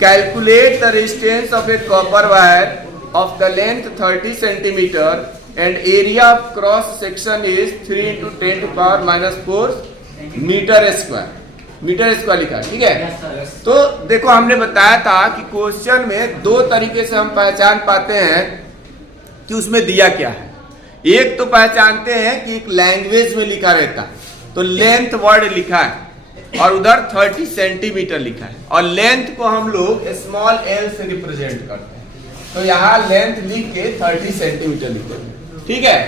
Calculate the resistance of a copper wire of the length 30 centimetre and area of cross section is 3 × 10⁻⁴ metre square लिखा, ठीक है। तो देखो हमने बताया था कि क्वेश्चन में दो तरीके से हम पहचान पाते हैं कि उसमें दिया क्या है। एक तो पहचानते हैं कि एक लैंग्वेज में लिखा रहता है, तो लेंथ वर्ड लिखा है और उधर 30 सेंटीमीटर लिखा है और लेंथ को हम लोग स्मॉल l से रिप्रेजेंट करते हैं। तो यहाँ लेंथ लिख के 30 सेंटीमीटर लिखते हैं, ठीक है।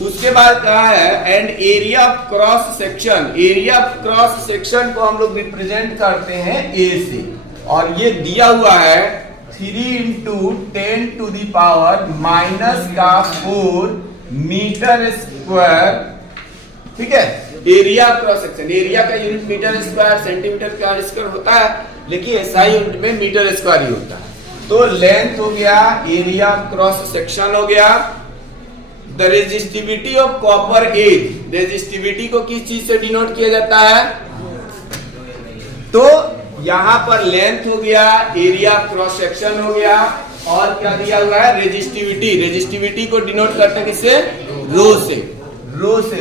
उसके बाद कहा है and area of cross section, area of cross section को हम लोग रिप्रेजेंट करते हैं a से, और ये दिया हुआ है 3 × 10⁻⁻⁴ मीटर स्क्वायर, ठीक है। Area of cross section, area का यूनिट मीटर स्क्वायर, सेंटीमीटर का स्क्वायर होता है, लेकिन एसआई यूनिट में मीटर स्क्वायर ही होता है। तो लेंथ हो गया, एरिया ऑफ क्रॉस सेक्शन हो गया। The resistivity of copper as, resistivity को किस चीज से डिनोट किया जाता है? तो यहाँ पर लेंथ हो गया, एरिया ऑफ क्रॉस सेक्शन हो गया, और क्या दिया हुआ है? रेजिस्टिविटी। रेजिस्टिविटी को डिनोट करते हैं किससे? रो से,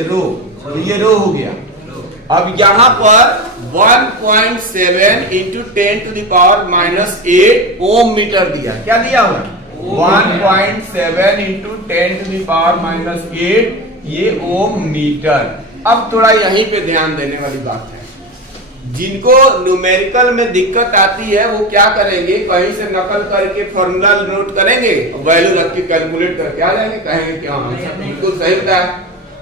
रो, तो ये रो हो गया। अब यहाँ पर 1.7 × 10⁻⁸ ओम मीटर दिया। क्या दिया हुआ? 1.7 × 10⁻⁸ ये ओम मीटर। अब थोड़ा यहीं पे ध्यान देने वाली बात है, जिनको न्यूमेरिकल में दिक्कत आती है वो क्या करेंगे, कहीं से नकल करके फॉर्मूला नोट करेंगे, वैल्यू रख के कैलकुलेट करके आ जाएंगे, कहेंगे कि हाँ बिल्कुल सही बताया।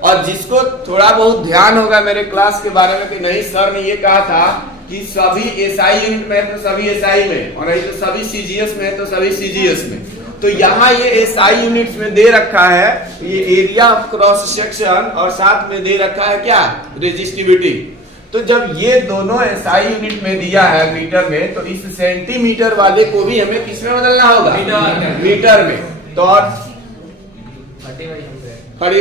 और जिसको थोड़ा बहुत ध्यान होगा मेरे क्लास के बारे में कि नहीं सर ने ये कहा था कि सभी एसआई यूनिट में है तो सभी एसआई में, और नहीं तो सभी सीजीएस में है तो सभी सीजीएस में, तो यहाँ ये एसआई यूनिट्स में दे रखा है ये एरिया ऑफ क्रॉस सेक्शन और साथ में दे रखा है क्या? रेजिस्टिविटी। तो जब ये दोनों एसआई यूनिट में दिया है मीटर में, तो इस सेंटीमीटर वाले को भी हमें किस में बदलना होगा? मीटर में। तो और खड़ी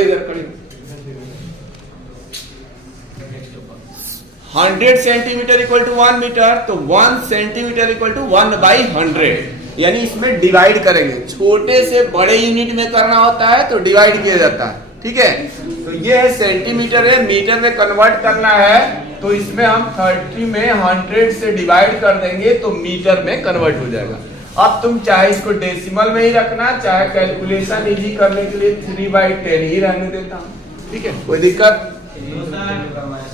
100 सेंटीमीटर इक्वल टू 1 मीटर, तो 1 सेंटीमीटर इक्वल टू 1/100, यानी इसमें डिवाइड करेंगे। छोटे से बड़े यूनिट में करना होता है तो डिवाइड किया जाता है, ठीक है। तो ये है सेंटीमीटर है, मीटर में कन्वर्ट करना है तो इसमें हम 30 में 100 से डिवाइड कर देंगे तो मीटर में कन्वर्ट हो जाएगा। अब तुम चाहे इसको डेसिमल में ही रखना, चाहे कैलकुलेशन इजी करने के लिए 3/10 ही रहने देता हूँ, ठीक है, कोई दिक्कत।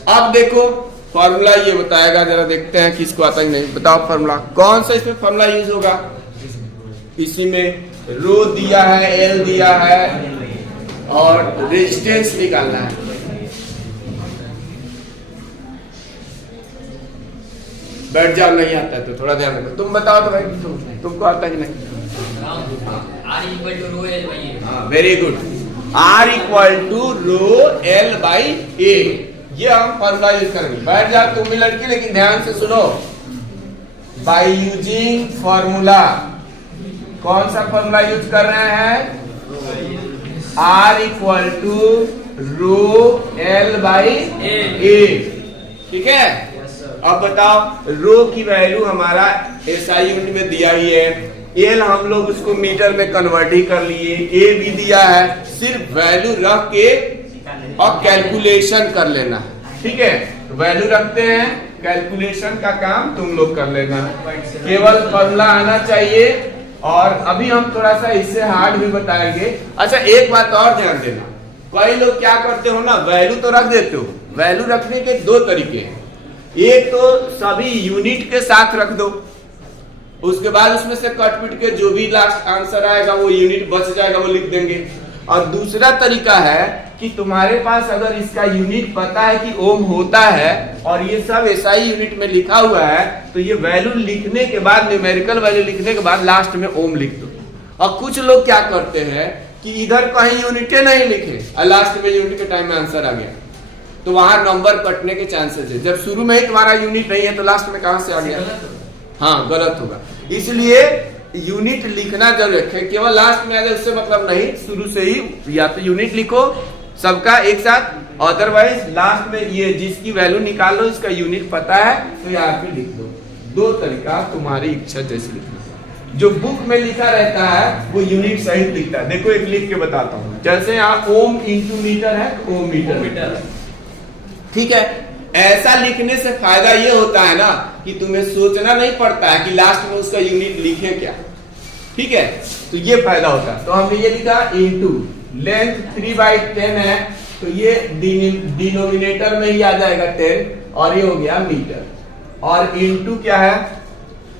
अब देखो फॉर्मूला ये बताएगा, जरा देखते हैं किसको आता है नहीं। बताओ फॉर्मूला कौन सा इसमें फॉर्मूला यूज होगा? इसी में रो दिया है, एल दिया है और रेजिस्टेंस निकालना है। बैठ जाओ, नहीं आता है तो थोड़ा ध्यान रखो। तुम बताओ तो भाई तुमको आता है कि नहीं? वेरी गुड, R = ρL/A, ये हम फॉर्मूला यूज करेंगे। बैठ जा तुम भी लड़की, लेकिन ध्यान से सुनो। बाय यूजिंग फॉर्मूला, कौन सा फॉर्मूला यूज कर रहे हैं? R = ρL/A, ठीक है। अब बताओ रो की वैल्यू हमारा एसआई यूनिट में दिया ही है, एल हम लोग उसको मीटर में कन्वर्ट ही कर लिए, ए भी दिया है, सिर्फ वैल्यू रख के और कैलकुलेशन कर लेना, ठीक है। तो वैल्यू रखते हैं, कैलकुलेशन का काम तुम लोग कर लेना, केवल फॉर्मूला आना चाहिए। और अभी हम थोड़ा सा इससे हार्ड भी बताएंगे। अच्छा एक बात और ध्यान देना, कई लोग क्या करते हो ना, वैल्यू तो रख देते हो। वैल्यू रखने के दो तरीके हैं, एक तो सभी यूनिट के साथ रख दो, उसके बाद उसमें से कट पिट के जो भी लास्ट आंसर आएगा वो यूनिट बच जाएगा वो लिख देंगे। और दूसरा तरीका है कि तुम्हारे पास अगर इसका यूनिट पता है कि ओम होता है और ये सब एसआई यूनिट में लिखा हुआ है, तो ये वैल्यू लिखने के बाद, न्यूमेरिकल वैल्यू लिखने के बाद लास्ट में ओम लिख दो। और कुछ लोग क्या करते हैं कि इधर कहीं यूनिटे नहीं लिखे और लास्ट में यूनिट के टाइम में आंसर आ गया, तो वहां नंबर कटने के चांसेस है। जब शुरू में ही तुम्हारा यूनिट नहीं है तो लास्ट में कहां से आ गया? हाँ, गलत होगा। इसलिए यूनिट लिखना जरूर है, केवल लास्ट में आ जाए उससे मतलब नहीं, शुरू से ही या तो यूनिट लिखो सबका एक साथ, अदरवाइज लास्ट में ये जिसकी वैल्यू निकाल लो इसका यूनिट पता है तो यहाँ पे लिख दो। दो तरीका तुम्हारी इच्छा जैसे लिखना। जो बुक में लिखा रहता है वो यूनिट सहित लिखता है। देखो एक लिख के बताता हूँ, जैसे यहाँ ओम इंटू मीटर है, ओम मीटर, ठीक है। ऐसा लिखने से फायदा ये होता है ना कि तुम्हें सोचना नहीं पड़ता है कि लास्ट में उसका यूनिट लिखे क्या, ठीक है। तो ये फायदा होता है। तो हमने ये लिखा इंटू लेंथ 3/10 है, तो ये डिनोमिनेटर में ही आ जाएगा 10 और ये हो गया मीटर, और इंटू क्या है,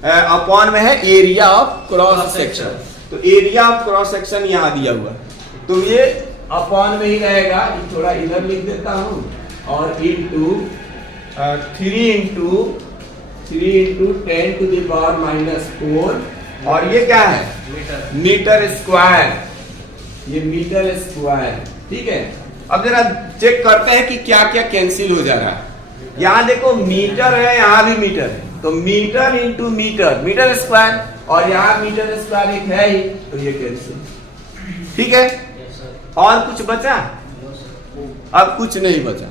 अपॉन में है एरिया ऑफ क्रॉस सेक्शन। तो एरिया ऑफ क्रॉस सेक्शन यहाँ दिया हुआ, तो ये अपॉन में ही रहेगा। थोड़ा इधर लिख देता हूँ, और into 3 into 10 to the power -4, और ये क्या है, मीटर स्क्वायर, ये मीटर स्क्वायर, ठीक है। अब जरा चेक करते हैं कि क्या क्या कैंसिल हो जा रहा है। यहाँ देखो मीटर है, यहाँ भी मीटर है, तो metre into metre, metre square, और यहाँ मीटर स्क्वायर एक है ही, तो ये कैंसिल, ठीक है। और कुछ बचा? अब कुछ नहीं बचा,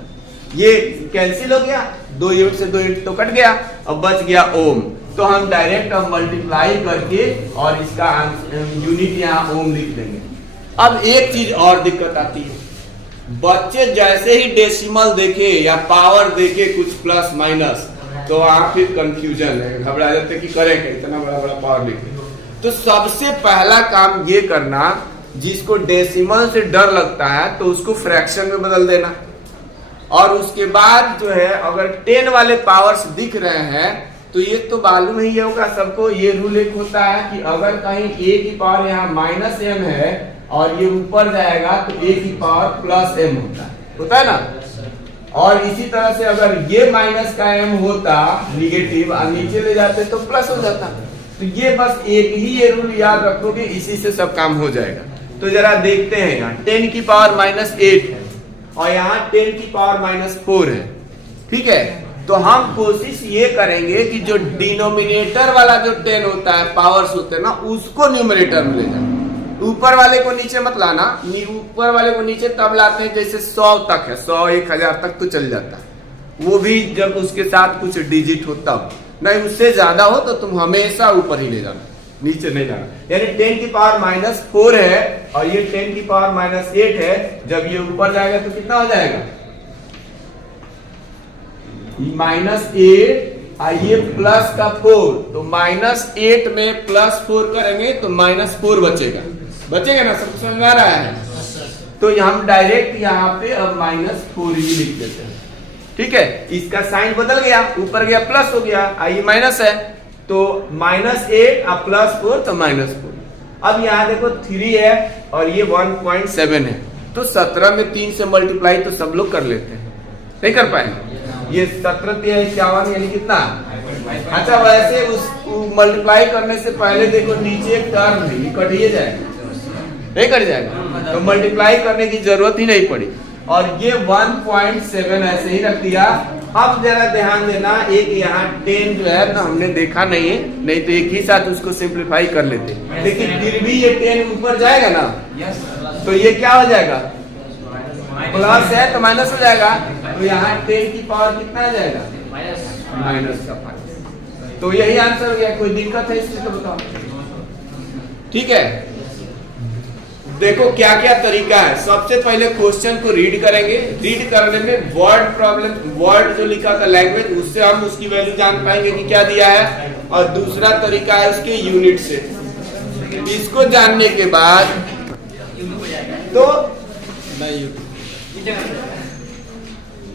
ये कैंसिल हो गया, 2 यूनिट से 2 यूनिट तो कट गया, अब बच गया ओम। तो हम डायरेक्ट मल्टीप्लाई करके और इसका यूनिट यहाँ ओम लिख देंगे। अब एक चीज और दिक्कत आती है, बच्चे जैसे ही डेसिमल देखे या पावर देखे कुछ प्लस माइनस, तो आप फिर कंफ्यूजन है, घबरा जाते कि करें क्या, इतना बड़ा बड़ा पावर लिखे। तो सबसे पहला काम ये करना, जिसको डेसिमल से डर लगता है तो उसको फ्रैक्शन में बदल देना, और उसके बाद जो है अगर 10 वाले पावर्स दिख रहे हैं तो ये तो मालूम ही होगा सबको, ये रूल एक होता है कि अगर कहीं a की पावर यहाँ -m है और ये ऊपर जाएगा तो a की पावर +m होता है ना। और इसी तरह से अगर ये माइनस का m होता निगेटिव और नीचे ले जाते तो प्लस हो जाता। तो ये बस एक ही ये रूल याद रखोगे, इसी से सब काम हो जाएगा। तो जरा देखते हैं, यहाँ 10 की पावर -8 है और यहाँ 10 की पावर -4 है, ठीक है। तो हम कोशिश ये करेंगे कि जो डिनोमिनेटर वाला जो 10 होता है, पावर्स होते हैं ना, उसको न्यूमरेटर में ले जाए। ऊपर वाले को नीचे मत लाना, ऊपर वाले को नीचे तब लाते हैं जैसे 100 तक है, 100 1000 तक तो चल जाता है, वो भी जब उसके साथ कुछ डिजिट होता हो, नहीं उससे ज्यादा हो तो तुम हमेशा ऊपर ही ले जाना, नीचे नहीं जाना। यानी 10 की पावर -4 है और ये 10 की पावर -8 है, जब ये ऊपर जाएगा तो कितना हो जाएगा, -8 और ये प्लस का 4, तो -8 में +4 करेंगे तो -4 बचेगा ना, सबको समझ में आ रहा है। तो हम डायरेक्ट यहाँ पे अब -4 ही लिख देते हैं, ठीक है। इसका साइन बदल गया, ऊपर गया प्लस हो गया, आई माइनस है तो -8 और +4 तो -4। अब यहाँ देखो 3 है और ये 1.7 है, तो 17 में 3 से मल्टीप्लाई तो सब लोग कर लेते हैं, नहीं कर पाएंगे। ये 17 51 यानी कितना, अच्छा वैसे उस मल्टीप्लाई करने से पहले देखो नीचे एक टर्म है, कट ही जाएगा, नहीं कट जाएगा, तो मल्टीप्लाई करने की जरूरत ही नहीं पड़ी। और ये 1.7 ऐसे ही रख दिया। अब जरा ध्यान देना, एक यहाँ 10 जो है ना हमने देखा नहीं है, नहीं तो एक ही साथ उसको सिंप्लीफाई कर लेते, लेकिन फिर भी ये 10 ऊपर जाएगा ना, तो ये क्या हो जाएगा, प्लस है तो माइनस हो जाएगा, तो यहाँ 10 की पावर कितना आ जाएगा, -5। तो यही आंसर हो गया। कोई दिक्कत है इसमें तो बताओ, ठीक है। देखो क्या क्या तरीका है। सबसे पहले क्वेश्चन को रीड करेंगे, रीड करने में वर्ड प्रॉब्लम, वर्ड जो लिखा था लैंग्वेज, उससे हम उसकी वैल्यू जान पाएंगे कि क्या दिया है। और दूसरा तरीका है उसके यूनिट से, इसको जानने के बाद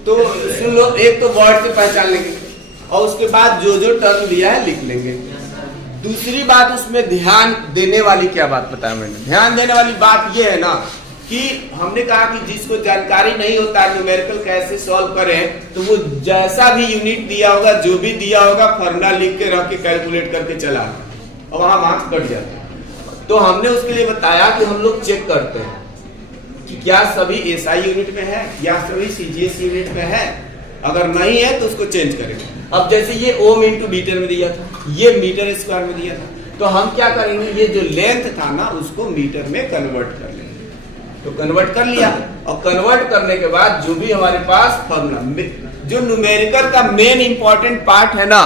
तो सुन लो, एक तो वर्ड से पहचान लेंगे और उसके बाद जो जो टर्म दिया है लिख लेंगे। दूसरी बात उसमें ध्यान देने वाली क्या बात बताया मैंने, ध्यान देने वाली बात ये है ना कि हमने कहा कि जिसको जानकारी नहीं होता है न्यूमेरिकल कैसे सॉल्व करें, तो वो जैसा भी यूनिट दिया होगा, जो भी दिया होगा, फॉर्मूला लिख के रख के कैलकुलेट करके चला और वहां मार्क्स कट जाते हैं। तो हमने उसके लिए बताया कि हम लोग चेक करते हैं कि क्या सभी एसआई यूनिट में है या सभी सीजीएस यूनिट में है। अगर नहीं है तो उसको चेंज करेंगे। अब जैसे ये ओम इंटू मीटर में दिया था, ये मीटर स्क्वायर में दिया था, तो हम क्या करेंगे, ये जो लेंथ था ना उसको मीटर में कन्वर्ट कर लेंगे। तो कन्वर्ट कर लिया, और कन्वर्ट करने के बाद जो भी हमारे पास फॉर्मूला, जो न्यूमेरिकल का मेन इंपॉर्टेंट पार्ट है ना,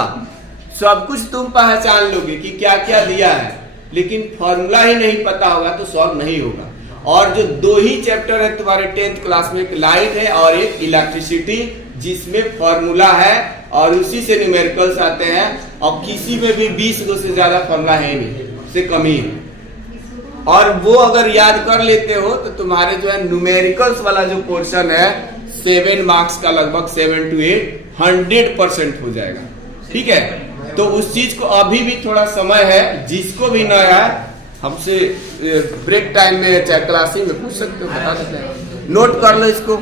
सब कुछ तुम पहचान लोगे कि क्या क्या दिया है, लेकिन फॉर्मूला ही नहीं पता होगा तो सॉल्व नहीं होगा। और जो 2 ही चैप्टर है तुम्हारे 10th क्लास में, एक लाइट है और एक इलेक्ट्रिसिटी, जिसमें फॉर्मूला है और उसी से न्यूमेरिकल्स आते हैं। और किसी में भी 20 गो से ज्यादा फॉर्मूला है नहीं, से कम ही है। और वो अगर याद कर लेते हो तो तुम्हारे जो है न्यूमेरिकल्स वाला जो पोर्शन है 7 मार्क्स का लगभग 7 to 8 100% हो जाएगा। ठीक है, तो उस चीज को अभी भी थोड़ा समय है, जिसको भी न है हमसे ब्रेक टाइम में चाहे क्लासिंग में पूछ सकते हो, बता सकते हैं। नोट कर लो इसको।